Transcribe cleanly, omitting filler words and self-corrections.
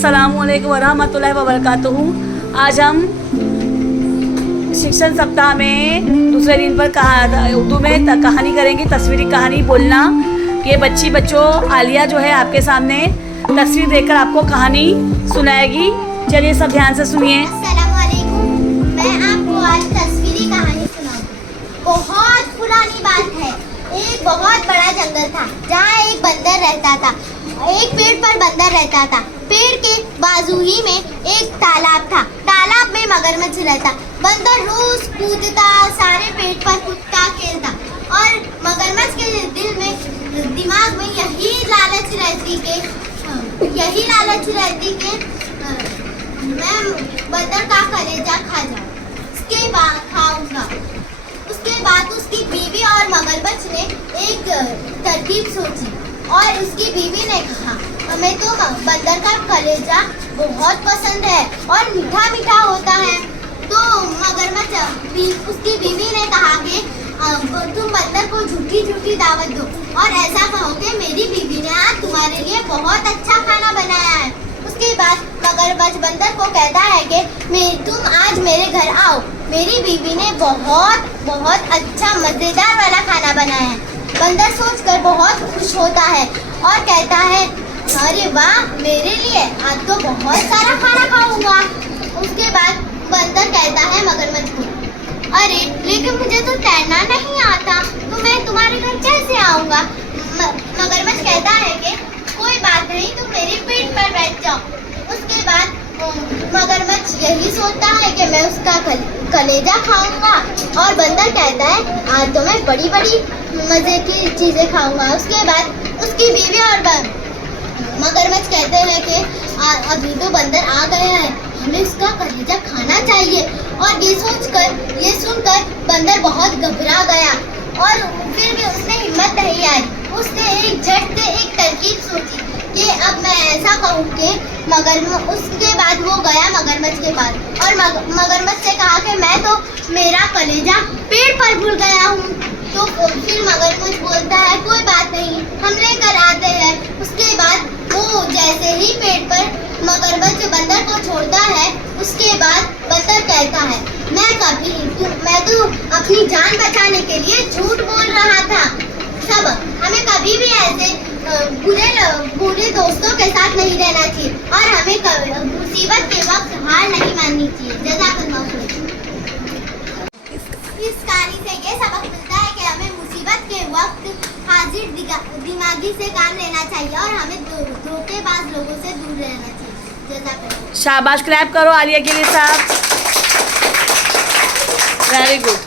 अस्सलामुअलैकुम वरहमतुल्लाहि वबरकातुहू। आज हम शिक्षण सप्ताह में दूसरे दिन पर उर्दू में कहानी करेंगे, तस्वीरी कहानी बोलना। ये बच्चों आलिया जो है आपके सामने तस्वीर देखकर आपको कहानी सुनाएगी। चलिए सब ध्यान से सुनिए। अस्सलामुअलैकुम। मैं आपको आज तस्वीरी कहानी सुनाऊंगी। बहुत पुरानी बात है। एक बहुत बड़ा जंगल था जहाँ एक बंदर रहता था। एक पेड़ पर बंदर रहता था। पेड़ के बाजू ही में एक तालाब था। तालाब में मगरमच्छ रहता। बंदर रोज कूदता, सारे पेड़ पर कूदता, खेलता और मगरमच्छ के दिमाग में यही लालच रहती कि मैं बंदर का कलेजा खा जाऊं, उसके बाद खाऊंगा। उसके बाद उसकी बीवी और मगरमच्छ ने एक तरकीब सोची और उसकी बीवी ने कहा, हमें तो बंदर का कलेजा बहुत पसंद है और मीठा मीठा होता है। तो मगरमच्छ उसकी बीवी ने कहा कि तुम बंदर को झूठी झूठी दावत दो और ऐसा कहो कि मेरी बीवी ने आज तुम्हारे लिए बहुत अच्छा खाना बनाया है। उसके बाद मगरमच्छ बंदर को कहता है कि तुम आज मेरे घर आओ, मेरी बीवी ने बहुत अच्छा मज़ेदार वाला खाना बनाया है। बंदर सोचकर बहुत खुश होता है और कहता है, अरे वाह, मेरे लिए आज तो बहुत सारा खाना खाऊंगा। उसके बाद बंदर कहता है मगरमच्छ को, अरे लेकिन मुझे तो तैरना नहीं आता, तो मैं तुम्हारे घर कैसे आऊँगा। मगरमच्छ कहता है कि कोई बात नहीं, तुम मेरे पेट पर बैठ जाओ। उसके बाद मगरमच्छ यही सोचता है कि मैं उसका कलेजा खाऊंगा और बंदर कहता है, आज तो मैं बड़ी बड़ी मज़े की चीज़ें खाऊंगा। उसके बाद उसकी बीवी और मगरमच्छ कहते हैं कि अभी तो बंदर आ गया है, हमें उसका कलेजा खाना चाहिए। और ये सुनकर बंदर बहुत घबरा गया और फिर भी उसने हिम्मत नहीं आई। उसने एक झट से एक तरकीब सोची कि अब मैं ऐसा कहूँ कि उसके बाद वो गया मगरमच्छ के पास और मगरमच्छ से कहा कि मैं तो मेरा कलेजा पेड़ पर भूल गया हूँ। तो फिर मगरमच्छ बोलता है, कोई बात नहीं, हम लेकर आते हैं। उसके बाद वो जैसे ही पेड़ पर मगरमच्छ बंदर को छोड़ता है, उसके बाद बंदर कहता है, मैं तो अपनी जान बचाने के लिए झूठ बोल रहा था। सब हमें कभी भी ऐसे बुरे दोस्तों के साथ नहीं रहना चाहिए और हमें मुसीबत के वक्त हार नहीं माननी चाहिए। जज़ाकल्लाह खैर। इस कहानी से ये सबक मिलता है कि हमें मुसीबत के वक्त हाजिर दिमागी से काम लेना चाहिए और हमें धोखेबाज लोगों से दूर रहना चाहिए। जज़ाकल्लाह। शाबाश, क्लैप करो आलिया के लिए साहब। Very good.